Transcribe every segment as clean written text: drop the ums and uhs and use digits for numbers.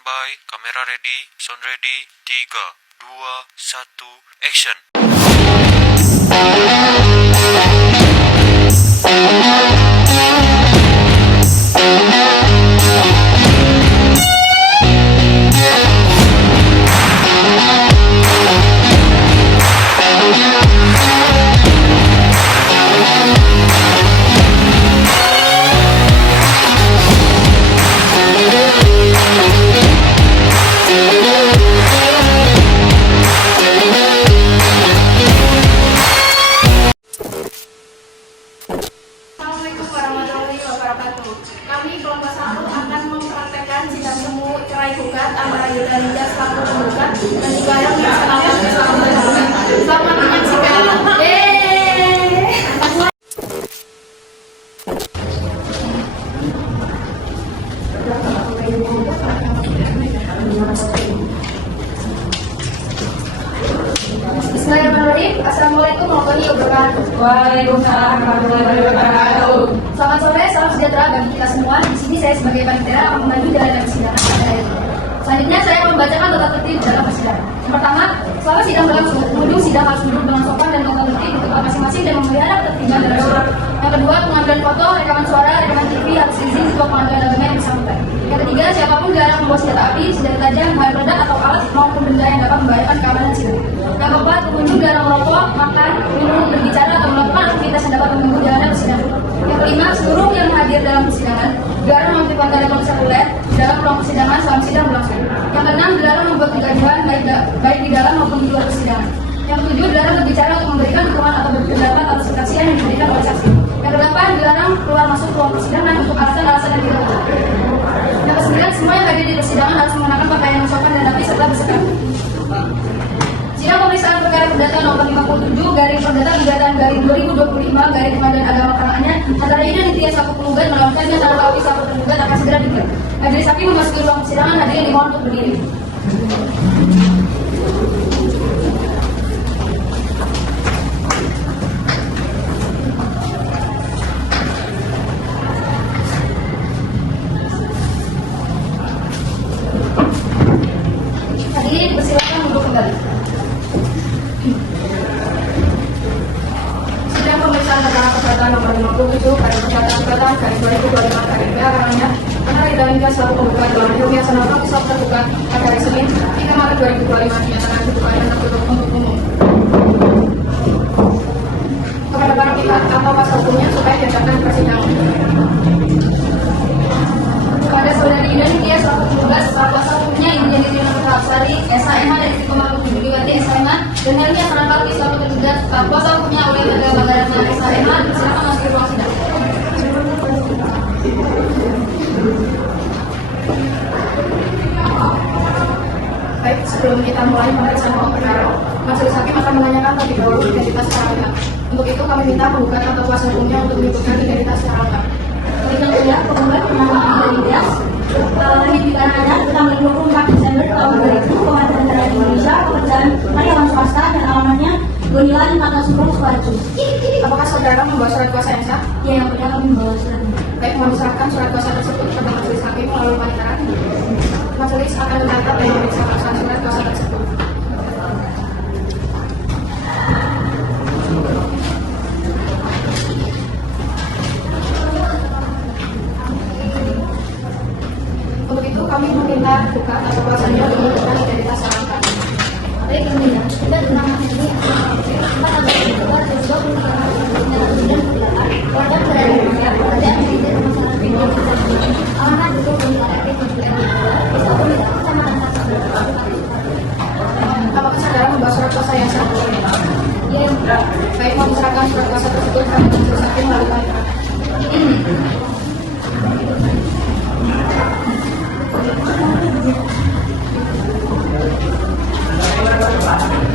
Standby, kamera ready, sound ready, 3, 2, 1, action. Assalamualaikum warahmatullahi wabarakatuh. Kami kelompok 1 akan mempraktekkan sidang temu cerai gugat antara Yuda Ninja selaku penggugat dan juga yang melaksanakan selaku penggugat. Selamat menyaksikan. Bismillahirrahmanirrahim. Assalamualaikum warahmatullahi wabarakatuh. Waalaikumsalam warahmatullahi wabarakatuh. Selamat sore, salam sejahtera bagi kita semua. Di sini saya sebagai panitia akan memandu dalam persidangan pada hari ini. Selanjutnya saya akan membacakan tata tertib dalam persidangan. Yang pertama, selama sidang berlangsung, pengunjung sidang harus duduk dengan sopan dan tata tertib untuk masing-masing dan memelihara ketertiban dan rasional. Yang kedua, pengambilan foto, rekaman suara, rekaman TV harus izin sebuah pengadilan agama yang bersangkutan. Yang ketiga, siapapun dilarang membawa senjata api, senjata tajam, bahan peledak atau alat maupun benda yang dapat membahayakan keamanan sidang. Yang keempat, pengunjung dilarang merokok, makan, minum, berbicara atau melakukan aktivitas yang dapat mengganggu jalannya persidangan. Yang kelima, seluruh yang hadir dalam persidangan dilarang mengaktifkan telepon seluler di dalam ruang persidangan selama sidang berlangsung. Yang keenam, dilarang membuat kegaduhan baik di dalam maupun di luar persidangan. Yang ketujuh, dilarang berbicara untuk memberikan dukungan atau berpendapat atas kesaksian yang diberikan oleh saksi. Yang kedelapan, dilarang keluar masuk ruang persidangan untuk alasan-alasan yang tidak betul. Yang kesembilan, semua yang hadir di persidangan harus mengenakan pakaian yang sopan dan rapi serta bersikap. Sidang pemeriksaan perkara perdata nomor 57 garing perdata gugatan garing 2025 garing Pengadilan Agama Karanganyar antara Yuda Nitya selaku penggugat melakukannya tanpa api selaku tergugat akan segera digelar. Majelis hakim memasuki ruang persidangan, hadirin dimohon untuk berdiri. Hadirin persilakan duduk kembali. Sidang pemeriksaan perkara perdata nomor 57 garing perdata gugatan garing 2025 garing PA Karanganyar antara Yuda Ninja selaku penggugat dalam Hilmi Hasanova selaku tergugat pada hari Senin 3 Maret 2025 dinyatakan dibuka dan tertutup untuk umum. Kepada para pihak atau kuasa hukumnya supaya diadakan persidangan. Kepada saudari Yuda Ninja selaku penggugat setelah kuasa hukumnya Ibu Yeni Triana Absari, SHMH dari Pemalu Bibliwati SHMH dan Helmi Hasanova selaku tergugat kuasa hukumnya oleh Lembaga Bagaratna SHMH silakan masuk ke ruang sidang. Baik, sebelum kita mulai pemeriksaan pokok perkara, majelis hakim akan menanyakan terlebih dahulu identitas secara lengkap. Untuk itu kami minta penggugat atau kuasa hukumnya untuk menyebutkan identitas secara lengkap. Yang kedua, penggugat bernama Yuda Ninja, lahir di Karanganyar tanggal 24 Desember tahun 2000, Pengadilan Negeri Indonesia, pekerjaan karyawan swasta dan alamatnya Gonilan Matasuro, Sukoharjo. Apakah saudara membawa surat kuasa yang sah? Ya, yang pertama kami membawa surat. Baik, mohon diserahkan surat kuasa tersebut kepada majelis hakim melalui panitera. Majelis akan mencatat dan memeriksa pelaksanaan surat kuasa tersebut. Untuk itu kami meminta buka atau kuasanya untuk menentukan identitas secara lengkap. Baik, yang mulia, kita bernama Henry Empat tanggal 22 Warga berada di Indonesia, pekerjaan di rumah sakit alamat itu Gonilan Kecamatan Kasar. Apakah saudara membawa surat kuasa yang sah? Ya, yang Baik, mohon diserahkan surat kuasa tersebut kepada majelis hakim melalui panitera.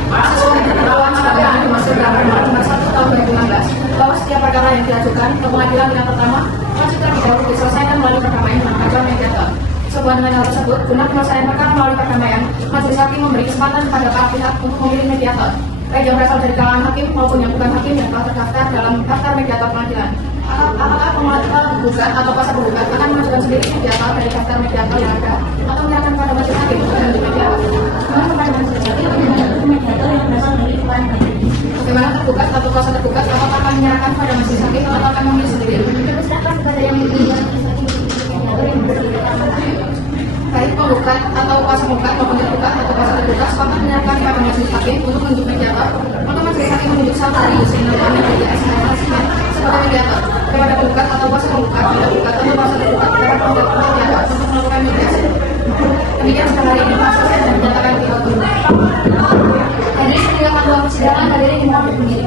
Sesuai ketentuan sebagai yang dimaksud dalam Permen Nomor 1 Tahun 2016 bahwa setiap perkara yang diajukan ke pengadilan tingkat pertama wajib terlebih dahulu diselesaikan melalui perdamaian dengan ajuan mediator. Sehubungan dengan hal tersebut, guna penyelesaian perkara melalui perdamaian, majelis hakim memberi kesempatan kepada para pihak untuk memilih mediator, baik yang berasal dari kalangan hakim maupun yang bukan hakim yang telah terdaftar dalam daftar mediator pengadilan. Apakah penggugat atau kuasa penggugat akan mengajukan sendiri mediator dari daftar mediator yang ada atau menyerahkan pada advokat atau kuasa hukum maupun tergugat atau kuasa tergugat sepakat menyerahkan kepada majelis hakim untuk menunjuk mediator untuk majelis hakim menunjuk saudari Yusrina Muhammad alias Nasima sebagai mediator kepada tergugat atau kuasa tergugat atau kuasa tergugat kepada mediator untuk melakukan mediasi. Demikian sekarang hari ini proses yang dinyatakan tidak benar. Hadirin meninggalkan ruang persidangan, hadirin dimohon berdiri.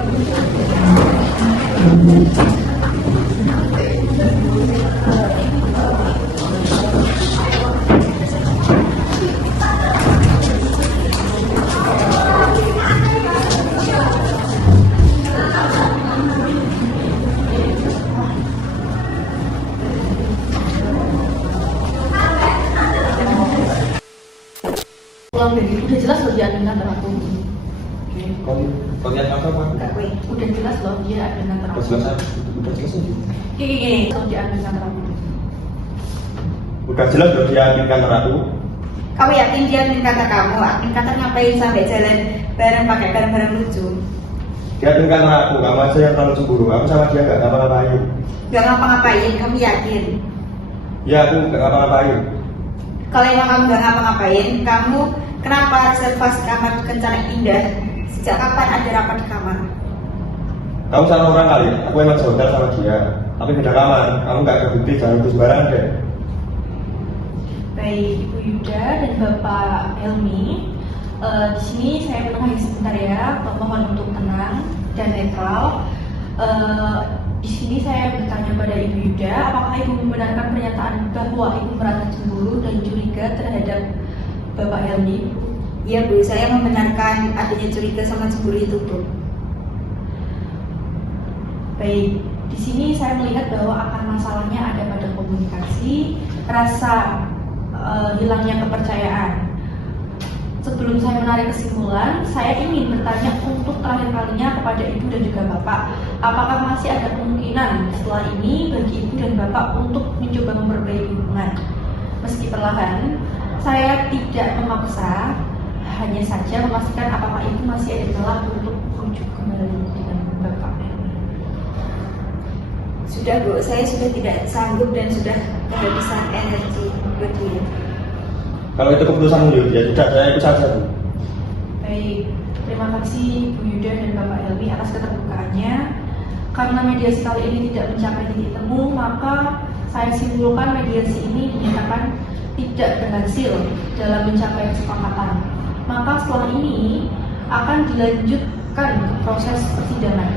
Ulang dari udah jelas loh dia admin kantor aku. Kau lihat apa? Enggak gue, udah jelas loh dia admin kantor aku. Udah jelas aja. Gini, kalau dia admin kantor aku. Udah jelas loh dia admin kantor aku. Kamu yakin dia admin kantor kamu? Admin kantor ngapain sampai jalan bareng pakai barang-barang lucu? Dia admin kantor aku, kamu aja yang terlalu cemburu. Aku sama dia nggak ngapa-ngapain. Gak ngapa-ngapain, kamu yakin? Ya aku nggak ngapa-ngapain. Kalau emang kamu gak ngapa-ngapain, kamu kenapa reservasi kamar Kencana Indah? Sejak kapan ada rapat di kamar? Kamu salah orang kali. Aku emang sehotel sama dia. Tapi beda kamar. Kamu nggak ada bukti, jangan nuduh sembarangan deh. Baik, Ibu Yuda dan Bapak Helmi, di sini saya menengahi sebentar ya, mohon untuk tenang dan netral. Di sini saya bertanya pada Ibu Yuda, apakah Ibu membenarkan pernyataan bahwa Ibu merasa cemburu dan curiga terhadap Bapak Helmi? Iya Bu, saya membenarkan adanya curiga sama cemburu itu Bu. Baik, di sini saya melihat bahwa akar masalahnya ada pada komunikasi, rasa hilangnya kepercayaan. Sebelum saya menarik kesimpulan, saya ingin bertanya untuk terakhir kalinya kepada Ibu dan juga Bapak, apakah masih ada kemungkinan setelah ini bagi Ibu dan Bapak untuk mencoba memperbaiki hubungan? Meski perlahan, saya tidak memaksa, hanya saja memastikan apakah Ibu masih ada celah untuk merujuk kembali dengan Bapak. Sudah Bu, saya sudah tidak sanggup dan sudah kehabisan energi buat dia. Kalau itu keputusanmu ya sudah, saya ikut saja Bu. Baik, terima kasih Bu Yuda dan Bapak Helmi atas keterbukaannya. Karena mediasi kali ini tidak mencapai titik temu, maka saya simpulkan mediasi ini dinyatakan tidak berhasil dalam mencapai kesepakatan. Maka setelah ini akan dilanjutkan ke proses persidangan.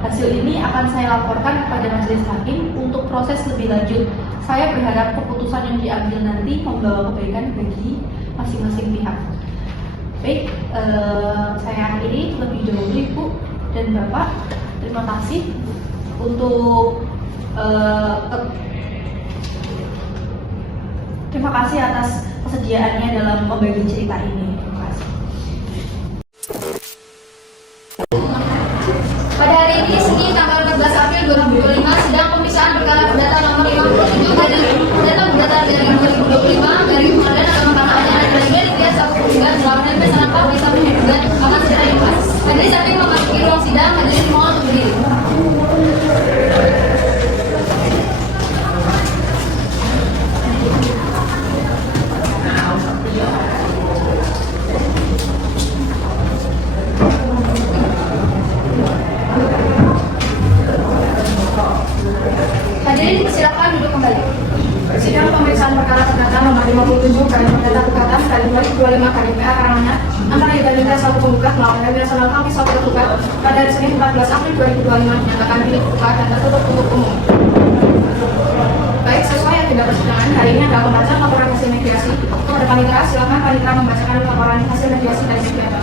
Hasil ini akan saya laporkan kepada majelis hakim untuk proses lebih lanjut. Saya berharap keputusan yang diambil nanti membawa kebaikan bagi masing-masing pihak. Baik, saya akhiri lebih dahulu Ibu dan Bapak. Terima kasih untuk terima kasih atas kesediaannya dalam membagi cerita ini. Terima kasih. Pada hari ini, Senin tanggal 14 April 2025, sidang pemeriksaan perkara perdata nomor 57 dari perdata perdata dari 2025 dari Pengadilan Agama Tanah Air dan Tiga satu penggugat melakukan pesanan bisa menduga akan segera dilepas. Majelis hakim memasuki ruang sidang, hadirin mohon untuk berdiri. Hadirin silakan duduk kembali. Sidang pemeriksaan perkara perdata nomor 57 kali perdata gugatan kali 2025 kali PA karangannya antara Ida satu penggugat melawan Ida Nasional Kami satu tergugat pada hari Senin 14 April 2025 dinyatakan milik terbuka dan tertutup untuk umum. Baik, sesuai agenda persidangan hari ini adalah pembacaan laporan hasil mediasi. Kepada panitera, silakan panitera membacakan laporan hasil mediasi dari mediator.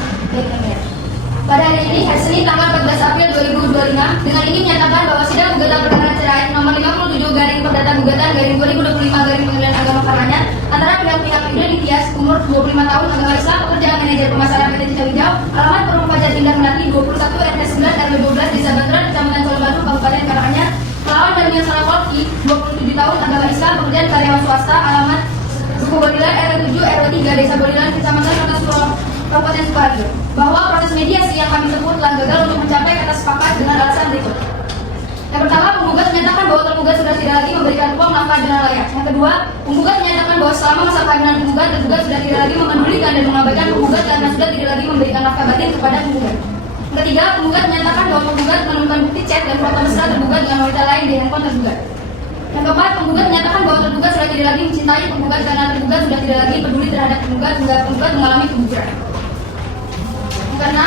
Pada hari ini, hari Senin tanggal 14 April 2025, dengan ini menyatakan bahwa sidang gugatan perkara cerai nomor 57 garing perdata gugatan garing 2025 garing Pengadilan Agama Karangan antara pihak-pihak Ida Nitias umur 25 tahun agama Islam pekerjaan manajer pemasaran PT Cicawi Hijau alamat Perum Pajak Indah Melati 21 RT 9 RW 12 Desa Banteran Kecamatan Colobatu Kabupaten Karanganyar melawan Daniel Salakolki 27 tahun agama Islam pekerjaan karyawan swasta alamat Suku Bodilan RW 7 RW 3 Desa Bodilan Kecamatan Karanganyar Kabupaten Sukoharjo bahwa proses mediasi yang kami tempuh telah gagal untuk mencapai kata sepakat dengan alasan berikut. Yang pertama, penggugat menyatakan bahwa tergugat sudah tidak lagi memberikan uang nafkah dengan layak. Yang kedua, penggugat menyatakan bahwa selama masa kehamilan penggugat, tergugat sudah tidak lagi memedulikan dan mengabaikan penggugat karena sudah tidak lagi memberikan nafkah batin kepada penggugat. Yang ketiga, penggugat menyatakan bahwa penggugat menemukan bukti chat dan foto mesra tergugat dengan wanita lain di handphone tergugat. Yang keempat, penggugat menyatakan bahwa tergugat sudah tidak lagi mencintai penggugat karena tergugat sudah tidak lagi peduli terhadap penggugat hingga penggugat mengalami keguguran. Karena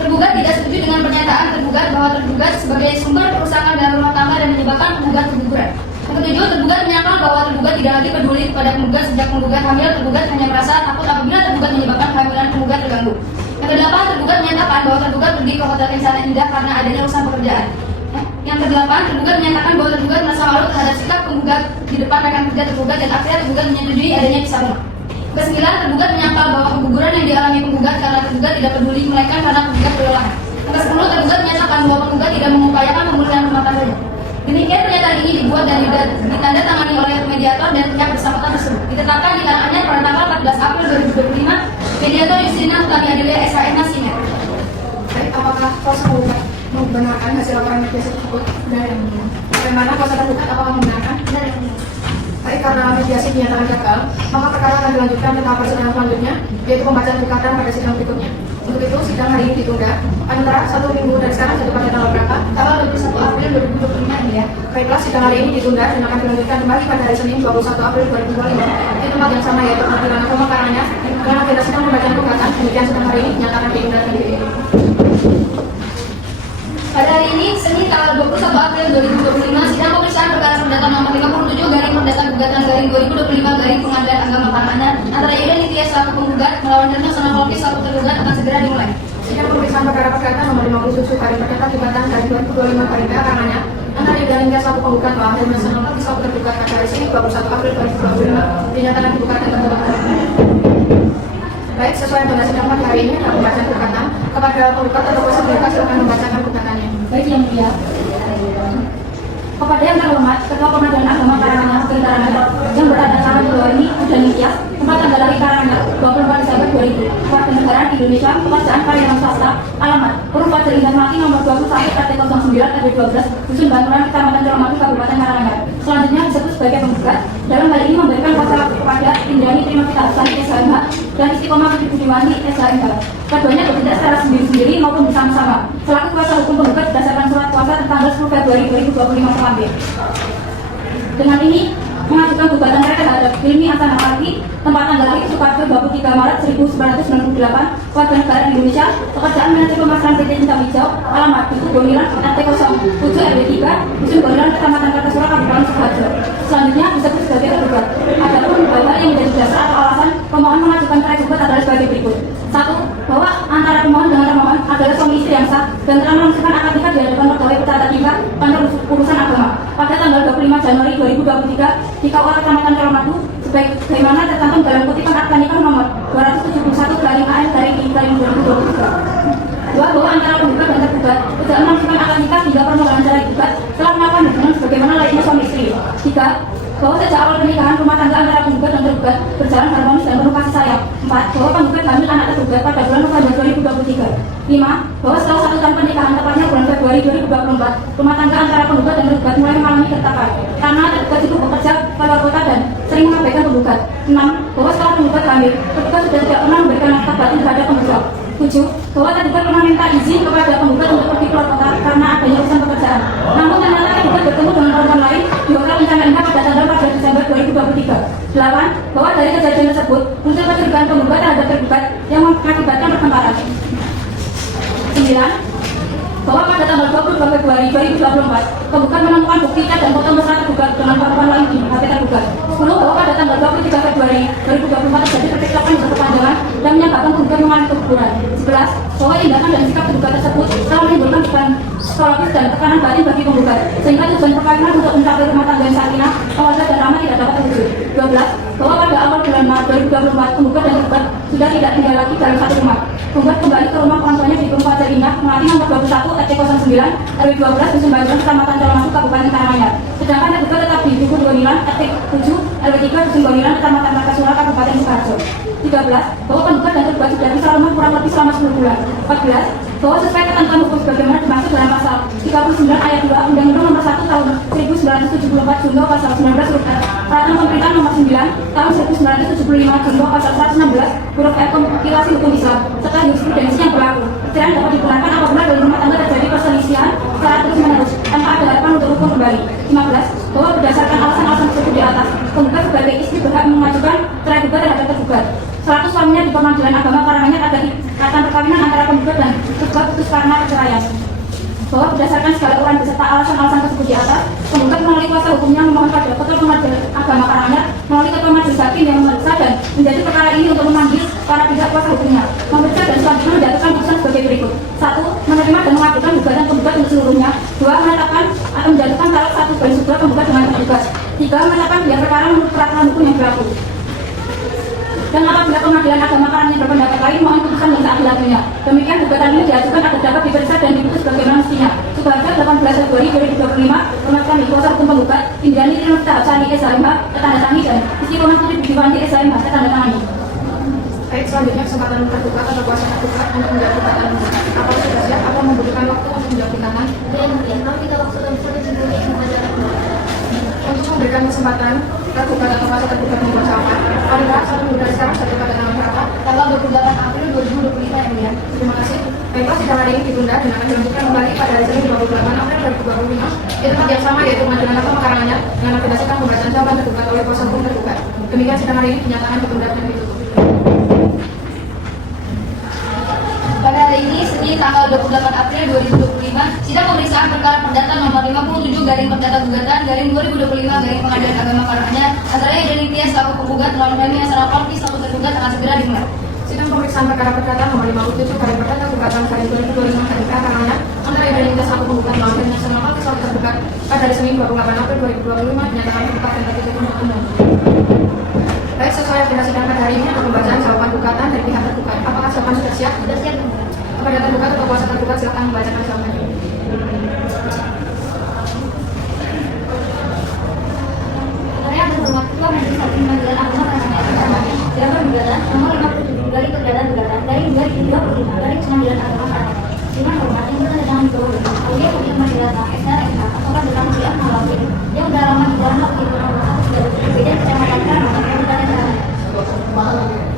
tergugat tidak setuju dengan pernyataan tergugat bahwa tergugat sebagai sumber kerusakan dalam rumah tangga dan menyebabkan penggugat keguguran. Yang ketujuh, tergugat menyangkal bahwa tergugat tidak lagi peduli kepada penggugat sejak penggugat hamil. Tergugat hanya merasa takut apabila tergugat menyebabkan kehamilan penggugat terganggu. Yang kedelapan, tergugat menyatakan bahwa tergugat pergi ke Hotel Kencana Indah karena adanya urusan pekerjaan. Yang kedelapan, tergugat menyatakan bahwa tergugat merasa malu terhadap sikap penggugat di depan rekan kerja tergugat dan akhirnya tergugat menyetujui adanya pisah rumah. Kesembilan, tergugat menyangkal bahwa keguguran yang dialami penggugat karena tergugat tidak peduli melainkan karena penggugat kelelahan. Yang kesepuluh, tergugat menyatakan bahwa penggugat tidak mengupayakan pemulihan rumah tangganya. Demikian pernyataan ini dibuat dan ditandatangani oleh mediator dan pihak bersangkutan tersebut. Ditetapkan di tangannya pada tanggal 14 April 2025, mediator Yusrina Utami Adelia SHM Nasinya. Baik, apakah kuasa penggugat membenarkan hasil laporan mediasi tersebut? Benar yang mulia. Bagaimana kuasa tergugat apakah membenarkan? Benar yang mulia. Baik, karena mediasi dinyatakan gagal, maka perkara akan dilanjutkan ke tahap persidangan selanjutnya, yaitu pembacaan perkataan pada sidang berikutnya. Untuk itu, sidang hari ini ditunda antara 1 minggu dari sekarang sampai pada tanggal berapa? Tanggal 21 April 2025 ini ya. Baiklah, sidang hari ini ditunda dan akan dilanjutkan kembali pada hari Senin 21 April 2025 di tempat yang sama, yaitu pengadilan agama Karanganyar. Dengan agenda sidang pembacaan perkataan, demikian sidang hari ini dinyatakan ditunda dan ditutup. Pada hari ini, Senin tanggal 21 April 2025, sidang pemeriksaan perkara perdata nomor 57 garing perdata gugatan garing 2025 garing Pengadilan Agama Karanganyar antara Yuda Nitya selaku penggugat melawan Darno Sonavolki selaku tergugat akan segera dimulai. Sidang pemeriksaan perkara perdata nomor 57 garing perdata gugatan garing 2025 garing PA Karanganyar antara Yuda Nitya selaku penggugat melawan Darno Sonavolki selaku tergugat pada hari Senin 21 April 2025 dinyatakan dibuka dan tertutup. Baik, sesuai dengan sidang pada hari ini dalam pembacaan gugatan kepada penggugat atau kuasa penggugat silakan membacakan gugatannya. Baik, yang mulia. Kepada yang terhormat, Ketua Pengadilan Agama Karanganyar Karanganyar yang berada tangan di bawah ini sudah Nitya, tempat tanggal lahir Karanganyar 24 Desember 2000, warga negara Indonesia, pekerjaan karyawan swasta, alamat Huruf Fajar Indah Mati nomor 21 RT 09 RT 12 Dusun Banturan Kecamatan Colomadu Kabupaten Karanganyar. Selanjutnya disebut sebagai penggugat dalam hal ini memberikan kuasa kepada Indrani Trimafita Sari SHMH dan Istiqomah Budi Budiwani SHMH. Keduanya bertindak secara sendiri-sendiri maupun bersama-sama selaku kuasa hukum penggugat berdasarkan surat kuasa tanggal 10 Februari 2025 terlampir. Dengan ini mengajukan gugatan mereka terhadap Hilmi Hasan Hamaki, tempat tanggal lahir Sukarjo 23 Maret 1998, warga negara Indonesia, pekerjaan manajer pemasaran PT Cinta Hijau, alamat Dusun Gonilan RT 07 RW 3, Dusun Gonilan Kecamatan Kartasura Kabupaten Sukarjo. Selanjutnya disebut sebagai tergugat. Adapun hal yang menjadi dasar atau alasan pemohon mengajukan tergugat adalah sebagai berikut. 1. Bahwa antara pemohon dengan termohon adalah suami istri yang sah dan telah melangsungkan akad nikah di hadapan pegawai pencatatan nikah kantor urusan agama pada tanggal 25 Januari 2023 di KUA Kecamatan Colomadu sebagaimana tercantum dalam kutipan akta nikah nomor 271/I/I/2023. 2. Bahwa antara penggugat dan tergugat tidak melangsungkan akad nikah hingga permohonan cerai gugat telah melakukan hubungan sebagaimana layaknya suami istri. 3. Bahwa sejak awal pernikahan rumah tangga antara penggugat dan tergugat berjalan harmonis dan penuh kasih sayang. 4. Bahwa penggugat hamil anak tergugat pada bulan November 2023. 5. Bahwa setelah 1 tahun pernikahan tepatnya bulan Februari 2024, rumah tangga antara penggugat dan tergugat mulai mengalami keretakan karena tergugat sibuk bekerja keluar kota dan sering mengabaikan penggugat. 6. Bahwa setelah penggugat hamil, tergugat sudah tidak pernah memberikan nafkah batin terhadap penggugat. 7. Bahwa tergugat pernah minta izin kepada penggugat untuk pergi keluar kota karena adanya urusan pekerjaan. Namun ternyata tergugat bertemu dengan perempuan lain di Hotel Kencana Indah pada tanggal 14 Desember 2023. 8. Bahwa dari kejadian tersebut muncul kecurigaan penggugat terhadap tergugat yang mengakibatkan pertengkaran. 9. Bahwa pada tanggal 22 Februari 2024 penggugat menemukan bukti chat dan foto mesra tergugat dengan perempuan lain di HP tergugat. 10. Bahwa pada tanggal 23 Februari 2024 terjadi percekcokan yang berkepanjangan dan menyebabkan penggugat mengalami keguguran. 11. Bahwa tindakan dan sikap tergugat tersebut telah menimbulkan beban psikologis dan tekanan batin bagi penggugat sehingga tujuan perkawinan untuk mencapai rumah tangga yang sakinah, mawaddah dan rahmah tidak dapat terwujud. 12. Bahwa pada awal bulan Maret 2024 penggugat dan tergugat sudah tidak tinggal lagi dalam satu rumah. Penggugat kembali ke rumah orang tuanya di Huruf Fajar Indah Melati nomor 21 RT 09 RW 12 Dusun Banturan Kecamatan Colomadu Kabupaten Karanganyar. Sedangkan tergugat tetap di Dusun Gonilan RT 7 RW 3 Dusun Gonilan Kecamatan Kartasura Kabupaten Sukarjo. 13. Bahwa penggugat dan tergugat sudah bisa rumah kurang lebih selama 10 bulan. 14. bahwa sesuai ketentuan hukum sebagaimana dimaksud dalam pasal 39 ayat 2 Undang-Undang Nomor 1 Tahun 1974 Junto Pasal 19 huruf F, Peraturan Pemerintahan Nomor 9 Tahun 1975 Junto Pasal 116 huruf F kompilasi hukum Islam serta jurisprudensi yang berlaku. Perceraian dapat digunakan apabila dalam rumah tangga terjadi perselisihan secara terus-menerus tanpa ada harapan untuk rukun kembali. 15. Bahwa berdasarkan alasan-alasan tersebut di atas, penggugat sebagai istri berhak mengajukan cerai gugat terhadap tergugat. Selaku suaminya di pemanggilan agama karangannya ada ikatan perkawinan antara penggugat dan tergugat putus karena perceraian. Bahwa berdasarkan segala uraian beserta alasan-alasan tersebut di atas, penggugat melalui kuasa hukumnya memohon pada ketua pengadilan agama karangannya melalui ketua majelis hakim yang memeriksa dan menjadi perkara ini untuk memanggil para pihak kuasa hukumnya, memeriksa dan selanjutnya menjatuhkan putusan sebagai berikut: 1. Menerima dan mengabulkan gugatan penggugat untuk seluruhnya. 2. Menetapkan atau menjatuhkan talak 1 bagi sebuah penggugat dengan tergugat. 3. Menetapkan biar perkara menurut peraturan hukum yang berlaku. Dan apabila pengadilan agama karangannya berpendapat lain, mohon putusan yang seadil-adilnya. Demikian gugatan ini diajukan agar dapat diperiksa dan diputus bagaimana mestinya. Subhanallah 18 Februari 2025, Pemakaman kuasa hukum penggugat Indiani Rinata Sani SHMH tertandatangani dan Istiqomah Putri Budiwanti SHMH tertandatangani. Baik, selanjutnya kesempatan tergugat atau kuasa tergugat untuk menjawab gugatan penggugat. Apa sudah siap? Apa membutuhkan waktu untuk menjawab gugatan? Kalau kita waktu dan Untuk memberikan kesempatan tergugat atau kuasa tergugat membuat jawaban, marilah satu mudah sekarang satu pada nama berapa? tanggal 28 April 2025 yang mulia. Terima kasih. Baiklah, sidang hari ini ditunda dan akan dilanjutkan kembali pada hari Senin 28 April 2025. Itu yang sama yaitu pengadilan agama karangannya yang berdasarkan pembacaan jawaban tergugat oleh kuasa hukum tergugat. Demikian sidang hari ini dinyatakan ditunda dan ditutup. Pada hari ini, Senin tanggal 28 April 2025, sidang pemeriksaan perkara perdata nomor 57 garing perdata gugatan garing 2025 garing pengadilan agama karangannya antara Indiani Tias selaku penggugat melawan Remi Asara Palki selaku tergugat akan segera dimulai. Sidang pemeriksaan perkara perdata nomor 57 garing perdata gugatan garing 2025 garing karangannya antara Indiani Tias selaku penggugat melawan Remi Asara Palki selaku tergugat pada hari Senin 28 April 2025 dinyatakan terbuka dan tertutup untuk umum. Baik, sesuai agenda sidang pada hari ini untuk pembacaan jawaban gugatan dari pihak tergugat. Apakah jawaban sudah siap? Sudah siap. Kepada tergugat atau kuasa tergugat silakan membacakan jawabannya. Saya berhormat Ketua Majelis Hakim Pengadilan Agama Karangannya jawaban gugatan nomor 57 garing perdata gugatan garing 2025 garing pengadilan agama Karangannya. Dengan hormat yang bertanda di bawah ini, Aulia Pemilik Majalata SRMH apakah dalam pilihan Malawin yang beralamat di dalam Laki nomor 1 Sudah Berbeda Kecamatan Karangan Kabupaten Karangan.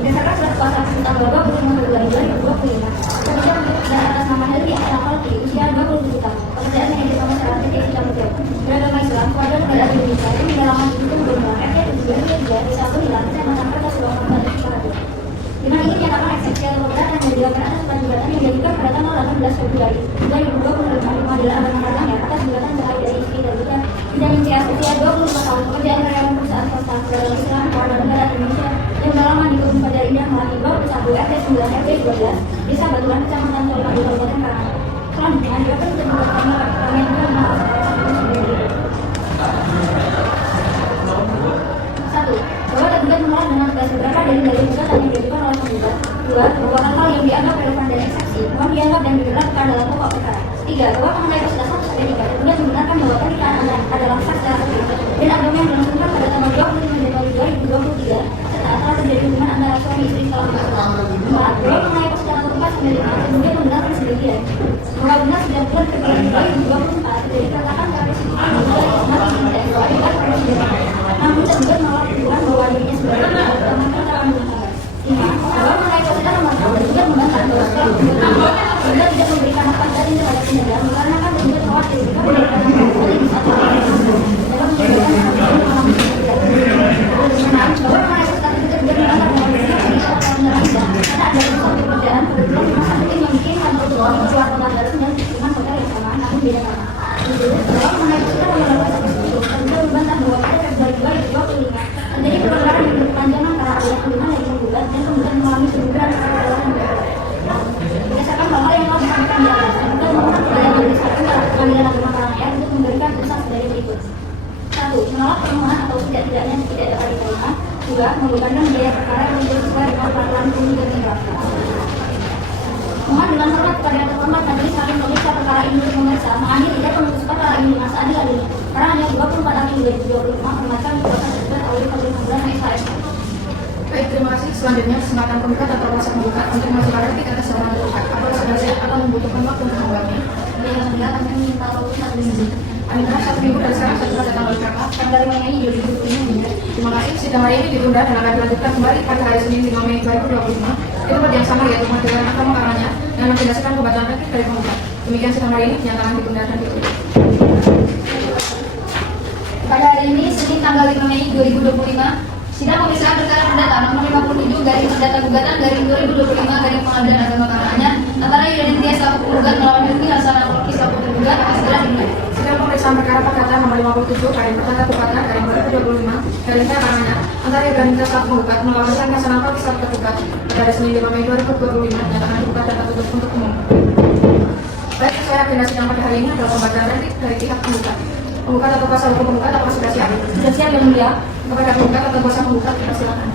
Berdasarkan surat kuasa tanggal 25 Februari 2025, kemudian dan atas nama Helmi Asara Palki usia 27 tahun, pekerjaan yang di masyarakat PT Sidang Muda, beragama Islam, keluarga negara Indonesia, yang mendalaman itu gubernur RT 7 Desa Bunilan, Kecamatan Kertasulang, Kabupaten Sukabumi. Di mana ini menyatakan eksepsi atau keberatan yang dilakukan atas surat gugatan yang diajukan pada tanggal 18 Februari 2025 di Pengadilan Agama Karangannya atas gugatan terkait dari istri dan juga Indiani Tias usia 25 tahun, pekerjaan karyawan perusahaan swasta, beragama Islam, keluarga negara Indonesia, yang beralamat di Kebun Fajar Indah Melati 21 RT 9 RT 12 Desa Baturan Kecamatan Colomadu Kabupaten Karangan. Selanjutnya jawaban untuk menggunakan pertanyaan dengan 1. Bahwa tergugat menolak dengan tegas beberapa dari gugatan yang diajukan oleh penggugat. 2. Bahwa hal yang dianggap relevan dan eksepsi mohon dianggap dan diterapkan dalam pokok perkara. 3. Bahwa pengendara sudah 1-3 tergugat membenarkan bahwa pernikahan adalah sah secara resmi dan agama yang dilangsungkan pada tanggal 25 Januari 2023 telah terjadi hubungan antara suami istri selama berbulan. 4. Bahwa mengenai persidangan tempat 9 kemudian membenarkan sebagian. Bahwa benar 9 bulan Februari 2024 terjadi perkataan KPC namun tergugat menolak hubungan bahwa dirinya sebagai penggugat dalam rumah tangga. 5. Bahwa mengenai persidangan nomor 6 tergugat membantah bahwa setelah tergugat tidak memberikan nafkah janin terhadap penyandang dikarenakan tergugat khawatir jika memberikan nafkah janin bisa terjadi dalam menjalankan bahwa mengenai karena ada beberapa pekerjaan kebetulan rumah sakit yang mengirimkan kebutuhan keluarga dalamnya dengan hotel yang sama namun beda nama. Bahwa mengenai persidangan nomor 1 tersebut tergugat membantah bahwa pada Februari 2025 terjadi pelanggaran yang berkepanjangan karena adanya keluhan dari penggugat dan penggugat mengalami keguguran kesalahan berat. Berdasarkan hal yang telah disampaikan di atas, tergugat memohon kepada Majelis Hakim Pengadilan Agama Karangannya untuk memberikan putusan sebagai berikut. 1. Menolak permohonan atau tidak-tidaknya tidak dapat diterima. 2. Membebankan biaya perkara yang sesuai dengan peraturan hukum dan menerapkan. Mohon dengan hormat kepada yang terhormat Majelis Hakim memeriksa perkara ini untuk memeriksa mengambil tidak memutus perkara ini dengan seadil-adilnya. Karena hanya 24 April 2025 permasalahan dibuatkan tergugat oleh Pemerintahan SHM. Baik, terima kasih. Selanjutnya kesempatan penggugat atau kuasa penggugat untuk mengajukan replik atas dakwaan tergugat. Apakah sudah siap atau membutuhkan waktu untuk mengugatnya? Yang kedua kami minta waktu 1 minggu. Anita, 1 minggu dari sekarang sudah pada tanggal berapa? Tanggal 5 Mei 2020. Terima kasih. Sidang hari ini ditunda dan akan dilanjutkan kembali pada hari Senin 5 Mei 2025 di tempat yang sama yaitu pengadilan agama Karanganyar dengan menjelaskan pembacaan replik dari penggugat. Demikian sidang hari ini dinyatakan ditunda dan ditutup. Pada hari ini, Senin tanggal 5 Mei 2025, sidang pemeriksaan perkara perdata nomor 57 garing perdata gugatan garing 2025 garing Pengadilan Agama Karanganyar antara Yudin Tias selaku penggugat melawan Hilmi Hasanah Nurki selaku tergugat akan segera dimulai. Sidang pemeriksaan perkara perdata nomor 57 garing perdata gugatan garing 2025 garing Karanganyar antara Yudin Tias selaku penggugat melawan Hilmi Hasanah Nurki selaku tergugat pada Senin 5 Mei 2025 dinyatakan dibuka dan tertutup untuk umum. Baik, sesuai agenda sidang pada hari ini adalah pembacaan replik dari pihak penggugat. Penggugat atau kuasa hukum penggugat apakah sudah siap? Sudah siap yang mulia. Kepada penggugat atau kuasa penggugat, silakan.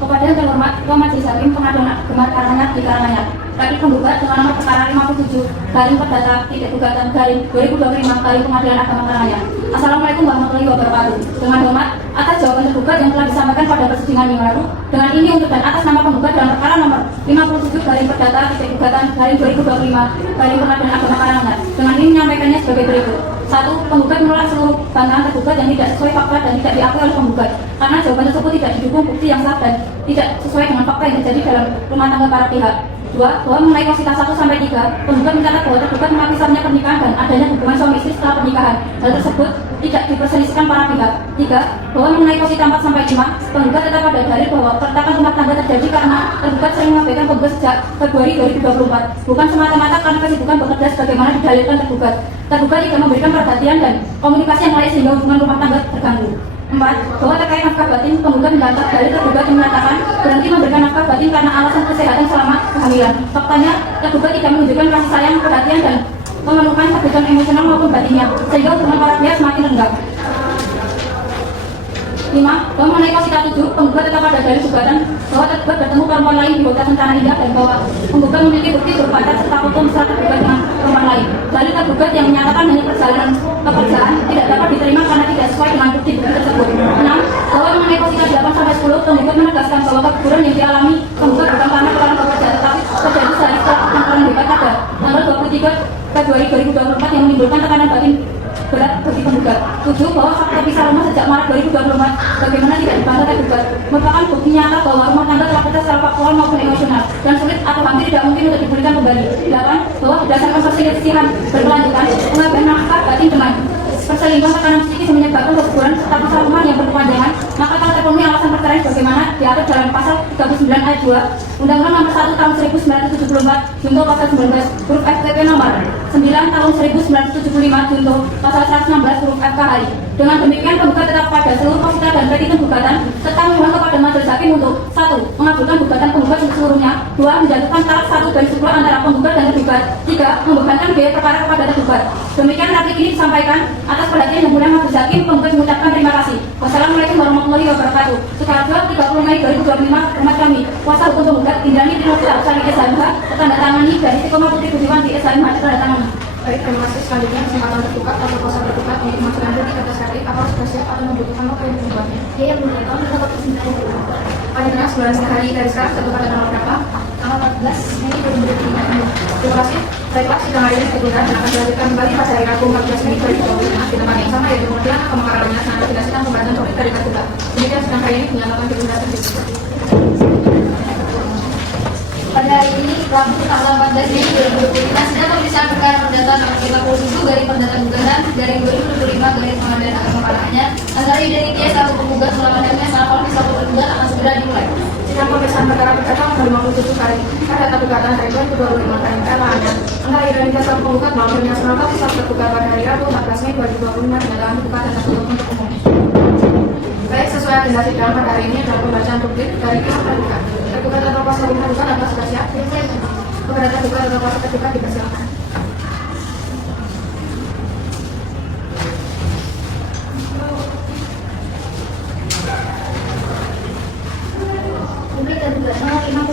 Kepada yang terhormat Ketua Majelis Hakim Pengadilan Agama Karanganyar di Karanganyar, bagi penggugat dengan nomor perkara 57 garing perdata titik gugatan garing 2025 garing Pengadilan Agama Karanganyar. Assalamualaikum warahmatullahi wabarakatuh. Dengan hormat atas jawaban tergugat yang telah disampaikan pada persidangan yang lalu, dengan ini untuk dan atas nama penggugat dalam perkara nomor 57 garing perdata titik gugatan garing 2025 garing Pengadilan Agama Karanganyar. Dengan ini menyampaikannya sebagai berikut. 1. Penggugat menolak seluruh bantahan tergugat yang tidak sesuai fakta dan tidak diakui oleh penggugat karena jawaban tersebut tidak didukung bukti yang sah dan tidak sesuai dengan fakta yang terjadi dalam rumah tangga para pihak. 2. Bahwa mengenai posita 1 sampai 3, penggugat mencatat bahwa tergugat mengakui sahnya pernikahan dan adanya hubungan suami istri setelah pernikahan. Hal tersebut tidak diperselisihkan para pihak. 3. Bahwa mengenai posita 4 sampai 5, penggugat tetap pada dalil bahwa keretakan rumah tangga terjadi karena tergugat sering mengabaikan penggugat sejak Februari 2024, bukan semata-mata karena kesibukan bekerja sebagaimana didalilkan tergugat. Tergugat tidak memberikan perhatian dan komunikasi yang lain sehingga hubungan rumah tangga terganggu. 4. Bahwa terkait nafkah batin, penggugat membantah dalil tergugat yang menyatakan berhenti memberikan nafkah batin karena alasan kesehatan selama kehamilan. Faktanya, tergugat tidak menunjukkan kasih sayang, perhatian, dan memenuhkan kebutuhan emosional maupun batinnya, sehingga hubungan para pihak semakin renggang. 5. Bahwa mengenai posita 7, penggugat tetap pada dalil gugatan bahwa tergugat bertemu perempuan lain di Hotel Kencana Indah dan bahwa penggugat memiliki bukti berupa cat serta foto mesra tergugat dengan perempuan lain. Dalil tergugat yang menyatakan hanya perjalanan pekerjaan tidak dapat diterima karena tidak sesuai dengan bukti-bukti tersebut. 6. Bahwa mengenai posita 8 sampai 10, penggugat menegaskan bahwa keguguran yang dialami penggugat bukan karena kelelahan bekerja tetapi terjadi sehari setelah pertempuran hebat pada tanggal 23 Februari 2024 yang menimbulkan tekanan batin berat bagi penggugat. 7. Bahwa fakta pisah rumah sejak Maret 2024 bagaimana tidak dibantah tergugat merupakan bukti nyata bahwa rumah tangga telah pecah secara faktual maupun emosional dan sulit atau hampir tidak mungkin untuk dipulihkan kembali. 8. Bahwa berdasarkan perselisihan berkelanjutan pengambilan nafkah batin dengan perselingkuhan tekanan psikis yang menyebabkan keguguran serta pisah rumah yang berkepanjangan, maka telah terpenuhi alasan perceraian sebagaimana diatur dalam pasal 39 ayat 2 Undang-Undang Nomor 1 Tahun 1974 Junto Pasal 19 huruf FPP Nomor 9 Tahun 1975 Junto Pasal 116 huruf FKHI. Dengan demikian penggugat tetap pada seluruh posita dan petitum gugatan serta memohon kepada majelis hakim untuk 1. Mengabulkan gugatan penggugat seluruhnya. 2. Menjatuhkan taraf 1 dan 10 antara penggugat dan tergugat. 3. Membebankan biaya perkara kepada tergugat. Demikian replik ini disampaikan. Atas perhatian yang mulia majelis hakim, penggugat mengucapkan terima kasih. Wassalamualaikum warahmatullahi wabarakatuh. Sekarang 30 Mei 2025, hormat kami, kuasa hukum penggugat Indrani Trinopita Usari SHMH, tanda tangani dari Sikoma Putri Budiwan di SHMH, tanda tangani. Baik, terima kasih. Selanjutnya kesempatan tergugat atau kuasa tergugat untuk mengajukan replik atas replik apakah sudah siap atau membutuhkan waktu yang membuatnya? Dia yang mulia, kami dapat kesempatan. Pada 19 hari dari sekarang jatuh pada tanggal berapa? Tanggal 14 Mei 2025. Terima kasih. Baiklah, sidang hari ini ditunda dan akan dilanjutkan kembali pada hari Rabu 14 Mei 2025 di tempat yang sama yaitu Pengadilan Agama Karanganyar dengan agenda sidang pembacaan replik dari tergugat. Demikian sidang hari ini dinyatakan ditunda dan ditutup. Pada hari ini, Rabu tanggal 14 Mei 2025, sidang pemeriksaan perkara perdata nomor 57 garing perdata gugatan garing 2025 garing Pengadilan Agama Karanganyar antara Yudin Tias selaku penggugat melawan Hilmi Hasanah Nurki selaku tergugat akan segera dimulai. Sidang pemeriksaan perkara perdata nomor 57 garing perdata gugatan garing 2025 garing Karanganyar antara Yudin Tias selaku penggugat melawan Hilmi Hasanah Nurki selaku tergugat pada hari Rabu 14 Mei 2025 dinyatakan dibuka dan tertutup untuk umum. Baik, sesuai agenda sidang pada hari ini adalah pembacaan replik dari pihak tergugat. Tergugat atau kuasa hukum tergugat adalah sudah siap. Kepada tergugat atau kuasa tergugat dipersilakan. Publik tergugat nomor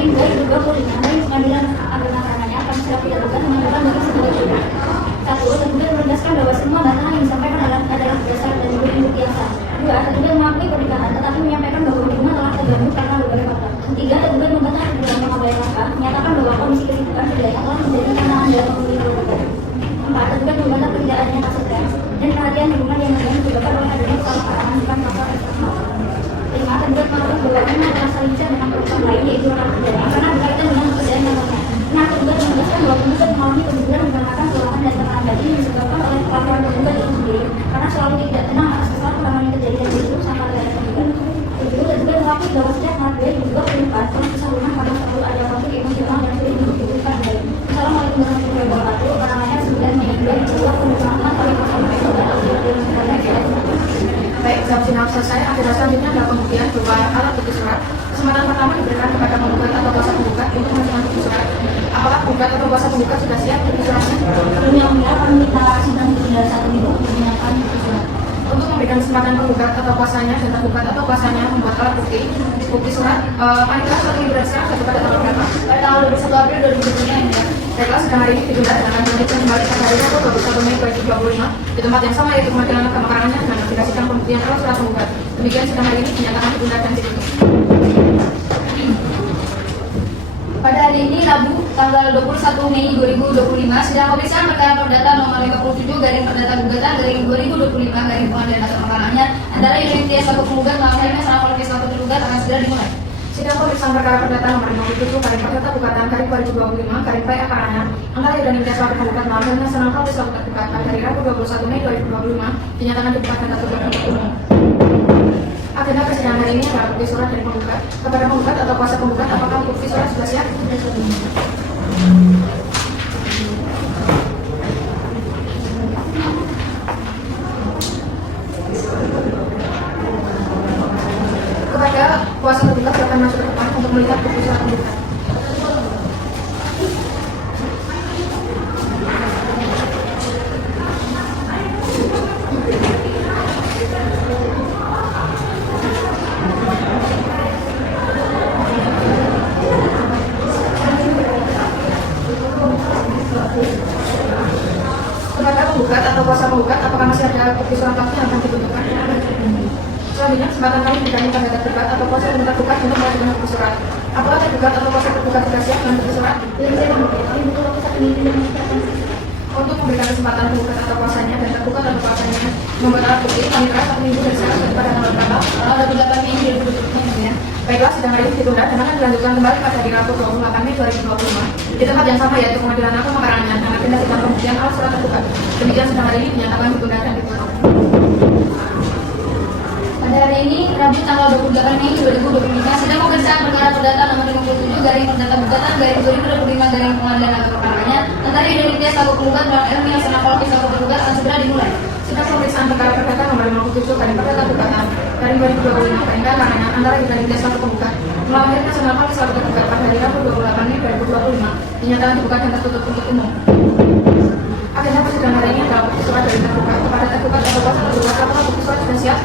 garing 2025 dari Pengadilan Agama karenanya kami sudah tidak mengajukan bagi sebagai berikut. 1. Tergugat menegaskan bahwa semua data yang disampaikan adalah berdasar dan bukti yang sah. 2. Tergugat mengakui pernikahan tetapi menyampaikan bahwa hubungan telah terganggu karena berbagai faktor. 3. Tergugat membantah kebenaran pengambilan langkah, menyatakan bahwa komisi ketertiban wilayah telah menjadi kewenangan dalam memilih tergugat. 4. Tergugat membantah tidak adanya kasus teks dan perhatian hubungan yang disebabkan oleh adanya kesalahpahaman bukan faktor eksternal. 5. Tergugat mengakui bahwa memang telah saling dengan perempuan lain yaitu rekan kerjanya karena berkaitan dengan pekerjaan namanya. 6. Tergugat menegaskan bahwa tergugat mengalami keguguran menggunakan kelelahan dan tekanan batin yang disebabkan oleh kelakuan tergugat itu sendiri karena selalu tidak tenang atas kesalahan yang terjadi dan itu sama dengan tergugat. 7. Tergugat mengakui bahwa sejak saat dia diduga penyebab proses hubungan pada selalu ada konflik emosional yang sulit dibuktikan kembali. Assalamualaikum warahmatullahi wabarakatuh. Karangannya 9 Mei 2022 pemeriksaan oleh Kapolri dan Baik, jawab final selesai. Agenda selanjutnya adalah pembuktian berupa alat bukti surat. Kesempatan pertama diberikan kepada penggugat atau kuasa penggugat untuk mengajukan bukti surat. Apakah penggugat atau kuasa penggugat sudah siap bukti suratnya? Sebelumnya mengira kami minta sidang ditunda 1 minggu untuk menyiapkan bukti surat. Untuk memberikan kesempatan penggugat atau kuasanya dan tergugat atau kuasanya membuat alat bukti surat, panitia surat ini berdasarkan satu pada tanggal berapa? Pada tanggal 21 April 2025 ini ya. Baiklah, sidang hari ini ditunda dan akan dilanjutkan kembali pada hari Rabu 21 Mei 2025 di tempat yang sama yaitu Pengadilan Agama Karanganyar dengan agenda sidang pembuktian alat surat penggugat. Demikian sidang hari ini dinyatakan ditunda dan ditutup. Pada hari ini Rabu tanggal 21 Mei 2025 sidang pemeriksaan perkara perdata nomor 57 garing perdata gugatan garing 2025 garing Pengadilan Agama Karanganyar antara unit T selaku penggugat melawan Hermes Rafael selaku tergugat akan segera dimulai. Sidang pemeriksaan perkara perdata nomor 57 garing perdata gugatan garing 2025 garing PA Karanganyar antara Yudani Indah selaku penggugat melawan Hermes Nasional Kalti selaku tergugat pada hari Rabu 21 Mei 2025 dinyatakan dibuka dan tertutup untuk umum. Agenda persidangan hari ini adalah bukti surat dari penggugat kepada penggugat atau kuasa penggugat. Apakah bukti surat sudah siap? Kepada kuasa penggugat silakan masuk ke depan untuk melihat bukti surat penggugat. Kepada penggugat atau kuasa penggugat, apakah masih ada bukti surat lagi yang akan ditunjukkan? Selanjutnya, kesempatan kami diberikan kepada tergugat atau kuasa penggugat untuk mengajukan bukti surat. Apakah tergugat atau kuasa tergugat sudah siap dengan bukti surat? Untuk memberikan kesempatan penggugat atau kuasanya dan tergugat atau kuasanya membuat alat bukti, kami kira 1 minggu dari sekarang pada tanggal berapa? Tanggal 28 Mei 2025 ya. Baiklah, sidang hari ini ditunda dan akan dilanjutkan kembali pada hari Rabu 28 Mei 2025 di tempat yang sama yaitu Pengadilan Agama Karanganyar dengan agenda sidang pembuktian alat surat tergugat. Demikian sidang hari ini dinyatakan ditunda dan ditutup. Pada hari ini Rabu tanggal 28 Mei 2025 sidang pemeriksaan perkara perdata nomor 57 garing perdata gugatan garing 2025 garing Pengadilan Agama Karanganyar antara Yudani Indah selaku penggugat melawan Hermes Nasional Kalti selaku tergugat akan segera dimulai. Sidang pemeriksaan perkara perdata nomor 57 garing perdata gugatan garing 2025 garing Karanganyar antara Yudani Indah selaku penggugat melawan Hermes Nasional Kalti selaku tergugat pada hari Rabu 28 Mei 2025 dinyatakan dibuka dan tertutup untuk umum. Agenda persidangan hari ini adalah bukti surat dari tergugat kepada tergugat atau kuasa tergugat. Apakah bukti surat sudah siap?